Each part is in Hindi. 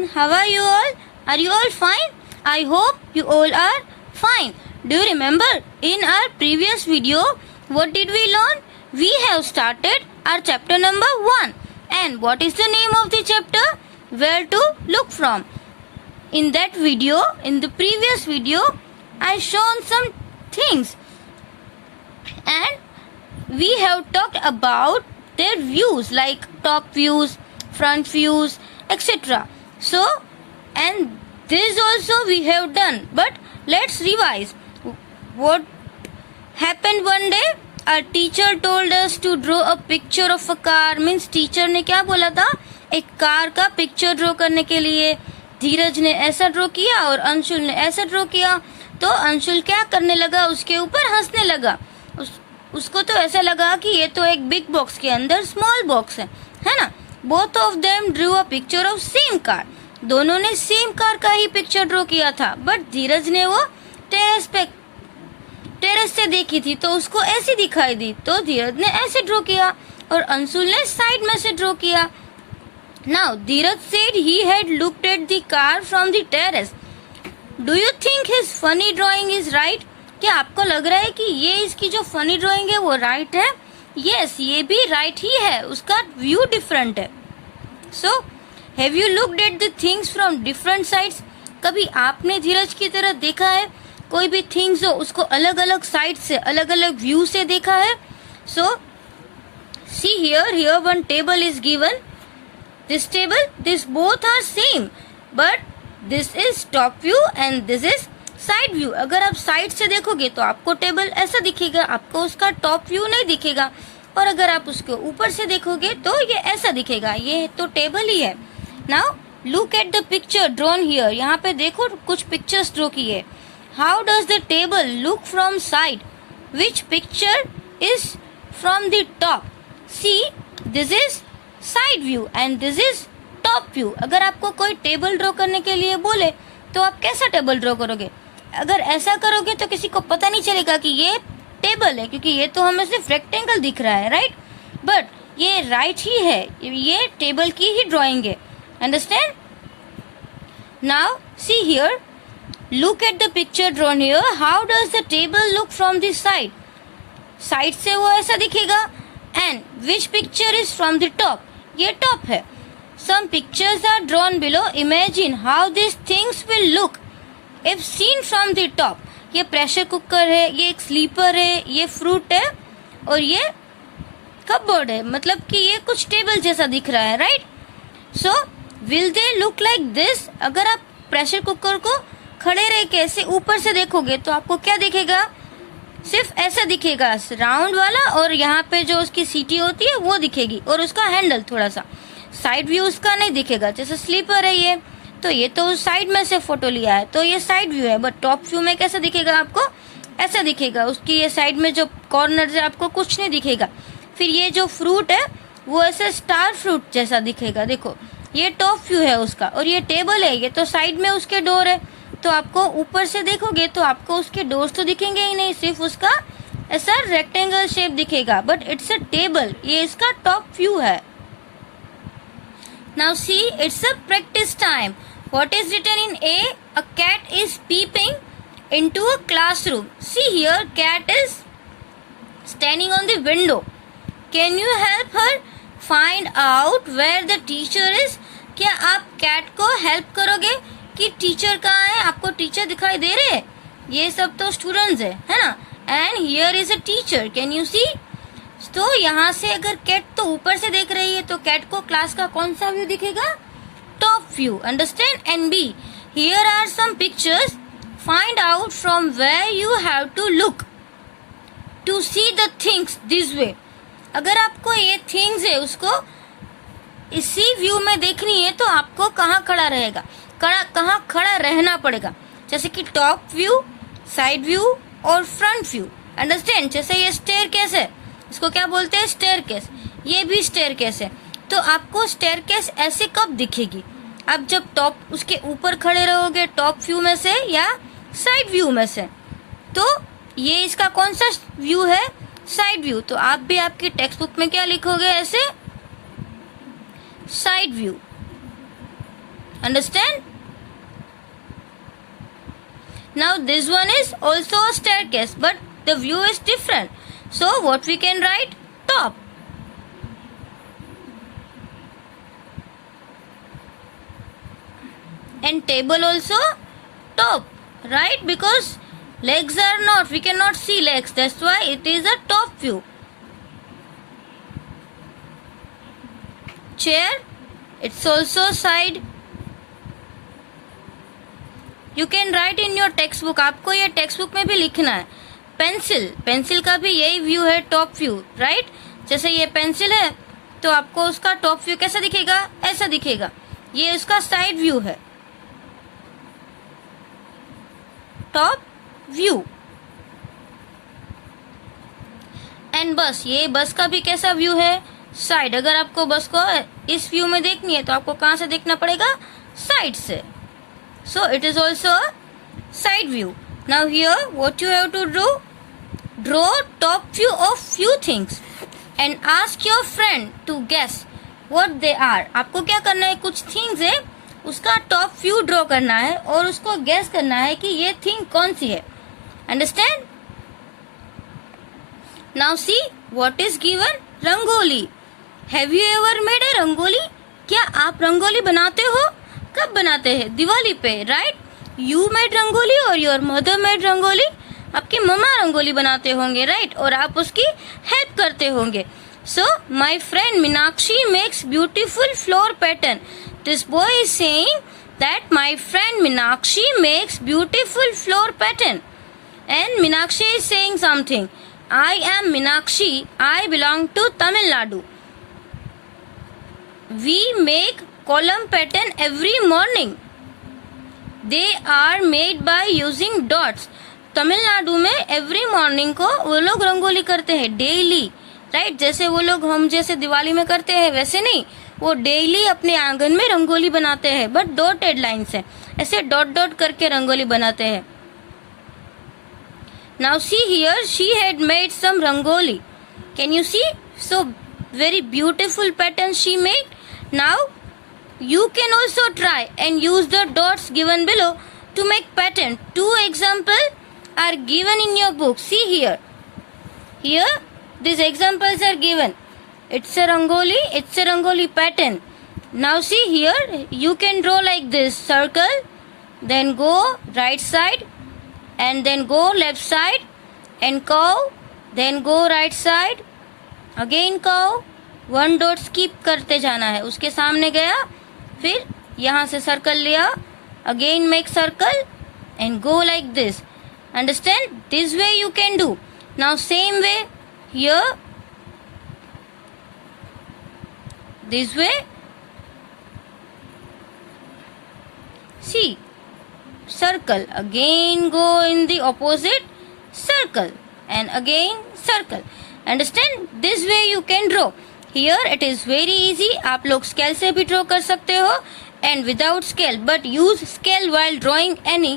everyone, how are you all? Are you all fine? I hope you all are fine. Do you remember in our previous video what did we learn? We have started our chapter number 1. And what is the name of the chapter? Where to look from. In that video, in the previous video, I shown some things and we have talked about their views like top views, front views, etc. So, and this also we have done, but let's revise. What happened one day? Our teacher told us to draw a picture of a car. Means teacher ने क्या बोला था? एक कार का पिक्चर ड्रॉ करने के लिए धीरज ने ऐसा ड्रॉ किया और अंशुल ने ऐसा ड्रॉ किया. तो अंशुल क्या करने लगा? उसके ऊपर हंसने लगा. उसको तो ऐसा लगा कि ये तो एक बिग बॉक्स के अंदर स्मॉल बॉक्स है ना. Both of them drew a picture of same car. दोनों ने सेम कार का ही पिक्चर ड्रॉ किया था, बट धीरज ने वो टेरेस से देखी थी तो उसको ऐसी दिखाई दी, तो धीरज ने ऐसे ड्रॉ किया और अंशुल ने साइड में से ड्रॉ किया. Now Dheeraj said he had looked at the car from the terrace. Do you think his funny drawing is right? क्या आपको लग रहा है कि ये इसकी जो फनी ड्राइंग है वो राइट है? यस, ये भी राइट ही है. उसका व्यू डिफरेंट है. So have you looked at the things from different sides? कभी आपने धीरज की तरह देखा है? कोई भी थिंग्स हो उसको अलग अलग साइड से, अलग अलग व्यू से देखा है? So see here one table is given. This table, this both are same, but this is top view and this is side view. अगर आप साइड से देखोगे तो आपको टेबल ऐसा दिखेगा, आपको उसका टॉप व्यू नहीं दिखेगा. और अगर आप उसको ऊपर से देखोगे तो ये ऐसा दिखेगा. ये तो टेबल ही है. Now look at the picture drawn here. यहाँ पे देखो कुछ पिक्चर्स ड्रॉ की है. How does the table look from side? Which picture is from the top? See, this is side view and this is top view. अगर आपको कोई टेबल ड्रॉ करने के लिए बोले तो आप कैसा टेबल ड्रॉ करोगे? अगर ऐसा करोगे तो किसी को पता नहीं चलेगा कि ये टेबल है, क्योंकि ये तो हमें सिर्फ रेक्टेंगल दिख रहा है, राइट? बट ये राइट ही है, ये टेबल की ही ड्राइंग है. Understand? Now see here, look at the picture drawn here. How does the table look from this side? Side से वो ऐसा दिखेगा. And which picture is from the top? ये टॉप है. Some pictures are drawn below. Imagine how this things will look if seen from the top. ये प्रेशर कुकर है, ये एक स्लीपर है, ये फ्रूट है और ये कपबोर्ड है. मतलब कि ये कुछ टेबल जैसा दिख रहा है, right? So will they look like this? अगर आप प्रेशर कुकर को खड़े रह के ऐसे ऊपर से देखोगे तो आपको क्या दिखेगा? सिर्फ ऐसा दिखेगा, राउंड वाला, और यहाँ पे जो उसकी सीटी होती है वो दिखेगी और उसका हैंडल थोड़ा सा. साइड व्यू उसका नहीं दिखेगा. जैसे स्लीपर है ये, तो ये तो साइड में से फोटो लिया है तो ये साइड व्यू है. बट टॉप व्यू में कैसा दिखेगा आपको? ऐसा दिखेगा. उसकी ये साइड में जो कॉर्नर से आपको कुछ नहीं दिखेगा. फिर ये जो फ्रूट है वो ऐसे स्टार फ्रूट जैसा दिखेगा. देखो ये टॉप व्यू है उसका. और ये टेबल है, ये तो साइड में उसके डोर है. तो आपको ऊपर से देखोगे तो आपको उसके डोर्स तो दिखेंगे ही नहीं, सिर्फ उसका ऐसा रेक्टेंगल शेप दिखेगा. बट इट्स अ टेबल, ये इसका टॉप व्यू है. Now see, it's a practice time. What is written in A? A cat is peeping into a classroom. See here, cat is standing on the window. Can you help her find out where the teacher is? क्या आप कैट को हेल्प करोगे कि टीचर कहाँ है? आपको टीचर दिखाई दे रहे हैं? ये सब तो स्टूडेंट्स है ना? And here is a teacher. Can you see? तो यहाँ से अगर कैट तो ऊपर से देख रही है तो कैट को क्लास का कौन सा व्यू दिखेगा? Top view. Understand? And B, here are some pictures. Find out from where you have to look to see the things this way. अगर आपको ये थिंग्स है उसको इसी व्यू में देखनी है तो आपको कहाँ खड़ा रहेगा? कहाँ खड़ा रहना पड़ेगा? जैसे कि टॉप व्यू, साइड व्यू और फ्रंट व्यू. अंडरस्टैंड? जैसे ये स्टेयरकेस है, इसको क्या बोलते हैं? स्टेयरकेस. ये भी स्टेयरकेस है. तो आपको स्टेयरकेस ऐसे कब दिखेगी? आप जब टॉप उसके ऊपर खड़े रहोगे, टॉप व्यू में से या साइड व्यू में से. तो ये इसका कौन सा व्यू है? Side view. तो आप भी आपकी टेक्स्ट बुक में क्या लिखोगे? ऐसे side view. Understand? Now this one is also a staircase, but the view is different. So what we can write? Top. And table also top, right? Because legs are not, we cannot see legs. That's why it is a top view. Chair, it's also side. You can write in your textbook. आपको ये टेक्स्ट में भी लिखना है. पेंसिल, पेंसिल का भी यही व्यू है, टॉप व्यू, राइट? जैसे ये पेंसिल है तो आपको उसका टॉप व्यू कैसा दिखेगा? ऐसा दिखेगा. ये उसका साइड व्यू है, टॉप व्यू. एंड बस, ये बस का भी कैसा व्यू है? साइड. अगर आपको बस को इस व्यू में देखनी है तो आपको कहां से देखना पड़ेगा? साइड से. So it is also a side view. Now here what you have to do? Draw top view of few things and ask your friend to guess what they are. आपको क्या करना है? कुछ things है, उसका top view draw करना है और उसको guess करना है कि ये thing कौन सी है. Understand? Now see what is given? Rangoli. Have you ever made a rangoli? क्या आप रंगोली बनाते हो? कब बनाते हैं? दिवाली पे, राइट? यू मेड रंगोली और योर मदर मेड रंगोली. आपकी मम्मा रंगोली बनाते होंगे, राइट? और आप उसकी हेल्प करते होंगे. So my friend Meenakshi makes beautiful floor pattern. This boy is saying that my friend Meenakshi makes beautiful floor pattern. And Meenakshi is saying something. I am Meenakshi. I belong to Tamil Nadu. We make column pattern every morning. They are made by using dots. Tamil Nadu में एवरी मॉर्निंग को वो लोग रंगोली करते हैं, डेली, राइट? जैसे वो लोग हम जैसे दिवाली में करते हैं वैसे नहीं, वो डेली अपने आंगन में रंगोली बनाते हैं, बट डॉटेड लाइन से, ऐसे डॉट डॉट करके रंगोली बनाते हैं. Now see here, she had made some rangoli. Can you see? So very beautiful pattern she made. Now you can also try and use the dots given below to make pattern. Two examples are given in your book. See here. Here these examples are given. It's a rangoli pattern. Now see here, you can draw like this: circle, then go right side, and then go left side, and curve, then go right side, again curve. One dot skip करते जाना है, उसके सामने गया, फिर यहाँ से सर्कल लिया, again make circle and go like this. Understand? This way you can do. Now same way here, this way. See circle, again go in the opposite, circle, and again circle. Understand? This way you can draw. Here it is very easy. आप लोग scale से भी draw कर सकते हो and without scale, but use scale while drawing any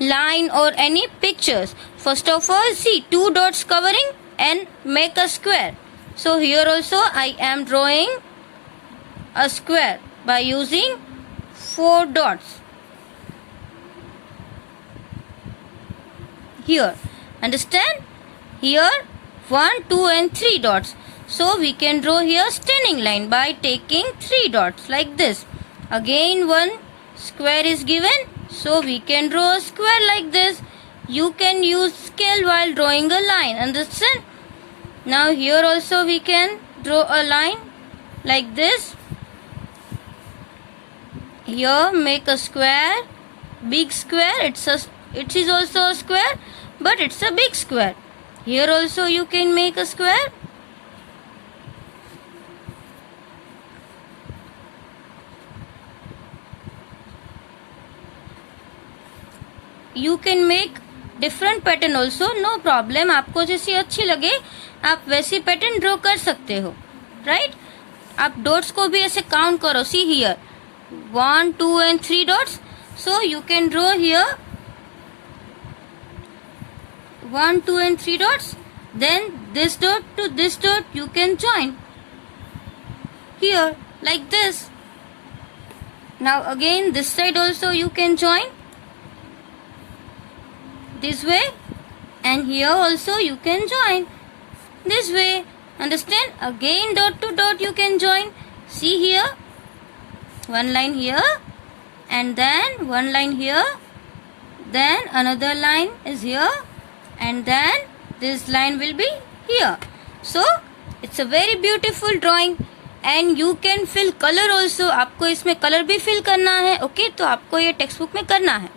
line or any pictures. First of all, see two dots covering and make a square. So here also I am drawing a square by using 4 dots. Here, understand? Here 1, 2 and 3 dots. So we can draw here standing line by taking 3 dots like this. Again one square is given, so we can draw a square like this. You can use scale while drawing a line. Understand? Now here also we can draw a line like this. Here make a square, big square. It is also a square, but it's a big square. Here also you can make a square. You can make different pattern also, no problem. आपको जैसी अच्छी लगे आप वैसी पैटर्न ड्रॉ कर सकते हो, राइट? आप डॉट्स को भी ऐसे काउंट करो. See here 1, 2 and 3 dots. So you can draw here 1, 2 and 3 dots. Then this dot to this dot you can join here like this. Now again this side also you can join this way, and here also you can join this way. Understand? Again dot to dot you can join. See here, one line here, and then one line here, then another line is here, and then this line will be here. So it's a very beautiful drawing. And you can fill colour also. आपको इसमें कलर भी फिल करना है. ओके तो आपको ये टेक्स्ट बुक में करना है.